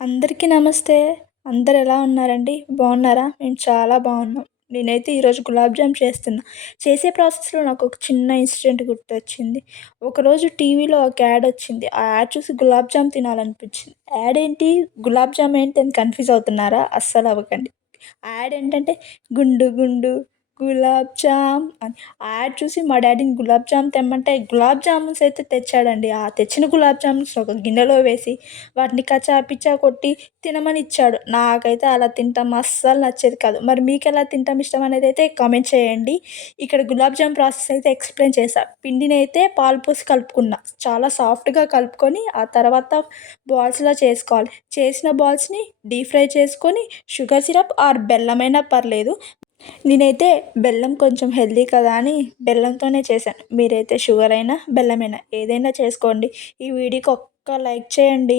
అందరికీ నమస్తే. అందరూ ఎలా ఉన్నారండి? బాగున్నారా? మేము చాలా బాగున్నాం. నేనైతే ఈరోజు గులాబ్ జామ్ చేస్తున్నా. చేసే ప్రాసెస్‌లో నాకొక చిన్న ఇన్సిడెంట్ గుర్తొచ్చింది. ఒకరోజు టీవీలో ఒక యాడ్ వచ్చింది. ఆ యాడ్ చూసి గులాబ్ జామ్ తినాలనిపించింది. యాడ్ ఏంటి? గులాబ్ జామ్ ఏంటి అని కన్‌ఫ్యూజ్ అవుతున్నారా? అస్సలు అవ్వకండి. ఆ యాడ్ ఏంటంటే గుండు గుండు గులాబ్ జామ్ అని. ఆ యాడ్ చూసి మా డ్యాడీని గులాబ్ జామ్ తెమ్మంటే గులాబ్ జామున్స్ అయితే తెచ్చాడండి. ఆ తెచ్చిన గులాబ్ జామున్స్ ఒక గిన్నెలో వేసి వాటిని కచ్చా పిచ్చా కొట్టి తినమని ఇచ్చాడు. నాకైతే అలా తింటాం అస్సలు నచ్చేది కాదు. మరి మీకెలా తింటాం ఇష్టం అనేదైతే కామెంట్ చేయండి. ఇక్కడ గులాబ్ జామ్ ప్రాసెస్ అయితే ఎక్స్‌ప్లెయిన్ చేశా. పిండినైతే పాలు పోసి కలుపుకున్నా. చాలా సాఫ్ట్‌గా కలుపుకొని ఆ తర్వాత బాల్స్‌లా చేసుకోవాలి. చేసిన బాల్స్‌ని డీప్ ఫ్రై చేసుకొని షుగర్ సిరప్ ఆర్ బెల్లమైనా పర్లేదు. నేనైతే బెల్లం కొంచెం హెల్తీ కదా అని బెల్లంతోనే చేశాను. మీరైతే షుగర్ అయినా, బెల్లమైనా ఏదైనా చేసుకోండి. ఈ వీడియోకి ఒక్క లైక్ చేయండి.